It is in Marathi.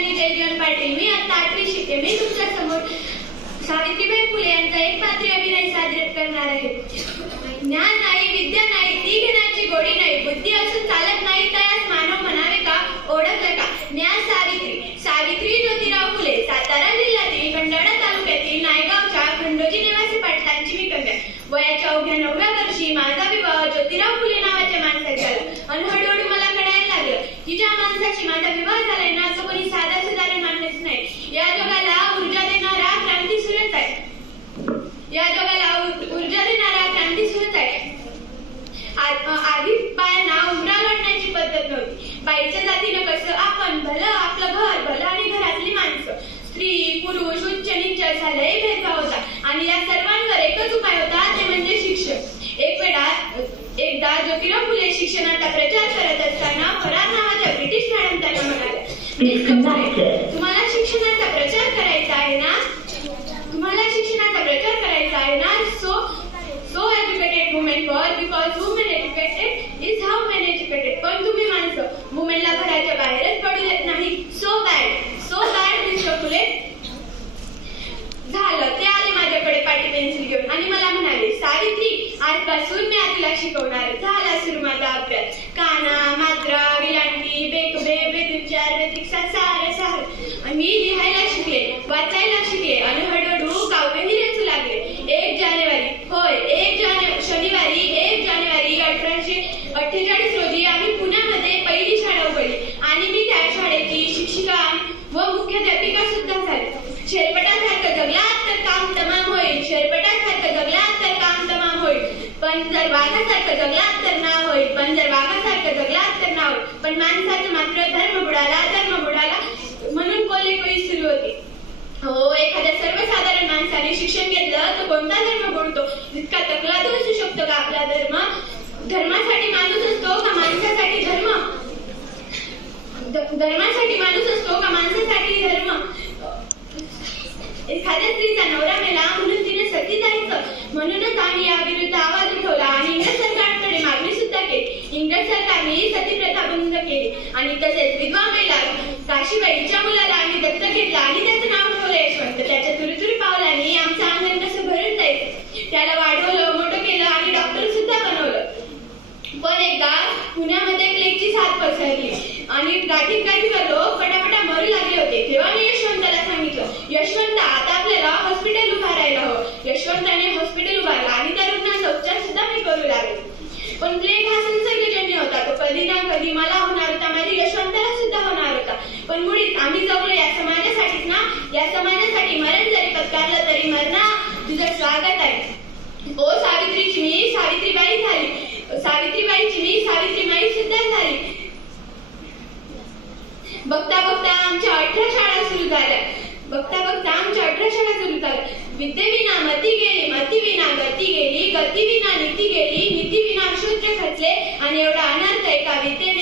आणि जय जीवन पाटील. मी आता 8वी शिकते. मी तुमच्या समोर सावित्रीबाई फुले यांचा एक पात्री अभिनय सादर करणार आहे. ज्ञान नाही, विद्या नाही, ती घेण्याची गोडी नाही, बुद्धी असून चालत नाही, तयास मानव म्हणावे का, ओळखलं का? ज्ञान सावित्री ज्योतिराव फुले, सातारा जिल्ह्यातील खंडाळा तालुक्यातील नायगावच्या खंडोजी निवासी पाटलांची मी कन्या. वयाच्या अवघ्या 9व्या वर्षी माझा विवाह ज्योतिराव फुले नावाच्या माणसात झाला आणि हळूहळू मला कळायला लागलं की ज्या माणसाशी माझा विवाह झालाय ना, तो कोणी साधा सुधारण माणूस नाही. या जगाला ऊर्जा देणारा क्रांती सूर्यच आहे. आधी बायांना उमरा वाटण्याची पद्धत नव्हती. बाईच्या जातीनं कसं आपण भलं, आपलं घर भलं आणि घरातली माणसं, स्त्री पुरुष उच्च नीच असा लय भेदभाव होता आणि या सर्वांवर एकच उपाय होता, ते म्हणजे शिक्षण. एकदा ज्योतिराव फुले शिक्षणाचा प्रचार करत असताना फरार नावाच्या ब्रिटिश शाळांना म्हणाले, तुम्हाला शिक्षणाचा प्रचार करायचा आहे ना, so educated women for, because women educated is how men educated. पण तुम्ही माणसं वुमेनला घराच्या बाहेरच पडू देत नाही. so bad मिस्टर फुले. झालं ते आले माझ्याकडे पाटी पेन्सिल घेऊन आणि मला म्हणाले, सावित्री, आजपासून मी तुला शिकवणार. झाला सुरू माझा अभ्यास. काना, मात्रा, विलांटी, बेकबे, बेदुचार, बेतिक्षा सारे मी लिहायला शिकले, वाचायला शिकले आणि हळूहळू काव्यही रचू लागले. 1 जानेवारी 1848 रोजी आम्ही पुण्यामध्ये पहिली शाळा उघडली आणि मी त्या शाळेची शिक्षिका व मुख्याध्यापिका सुद्धा झाली. शेरपटासारखं जगलात तर काम तमाम होईल, पण जर वाघासारखं जगलात तर ना होईल. पण माणसाचं मात्र धर्म बुडाला म्हणून कोल्हेकोळी सुरू होते. हो, एखाद्या सर्वसाधारण माणसाने शिक्षण घेतलं तर कोणता धर्म बुडतो? जितका तकलादू असू शकतो का आपला धर्म? धर्मासाठी माणूस असतो का माणसासाठी धर्म? धर्मासाठी माणूस असतो का माणसासाठी धर्म? एखाद्या स्त्रीचा नवरा मेला म्हणून तिने सती जायचं. म्हणूनच आम्ही याविरुद्ध आवाज उठवला आणि इंग्रज सरकारकडे मागणी सुद्धा केली. इंग्रज सरकारने सती प्रथा बंद केली आणि तसेच विधवा महिला काशीबाईच्या मुलाला आम्ही दत्तक घेतला आणि त्याचं नाव ठेवलं यशवंत. त्याच्या तुरुतुरी पावलाने आमचं अंगण कसं भरून जायचं. त्याला वाढवलं, मोठं केलं आणि डॉक्टर सुद्धा बनवलं. पण एकदा पुण्यामध्ये प्लेगची साथ पसरली आणि गाठीवर लोक पटापटा मरू लागले होते. तेव्हा मी यशवंताला सांगितलं, यशवंत, आता आपल्याला हॉस्पिटल उभारायला हवं. यशवंताने हॉस्पिटल उभारलं आणि त्या रुग्णाचा उपचार सुद्धा मी करू लागले. पण प्लेग हा संसर्गजन्य होता. तो कधी ना कधी मला होणार होता, माझ्या यशवंताला सुद्धा होणार होता. पण मुळीच आम्ही जगलो या समाजासाठीच ना. या समाजासाठी मरण जरी पत्कारलं तरी मरणा तुझं स्वागत आहे. ओ सावित्रीची मी सावित्रीबाई झाली. सावित्रीबाईची मी सावित्रीबाई सुद्धा झाली. बघता आमच्या 18 शाळा सुरू झाल्या. विद्येविना मती गेली, मतीविना गती गेली, गतीविना नीती गेली, नीतीविना शूद्र खचले आणि एवढा अनर्थ एका विद्येने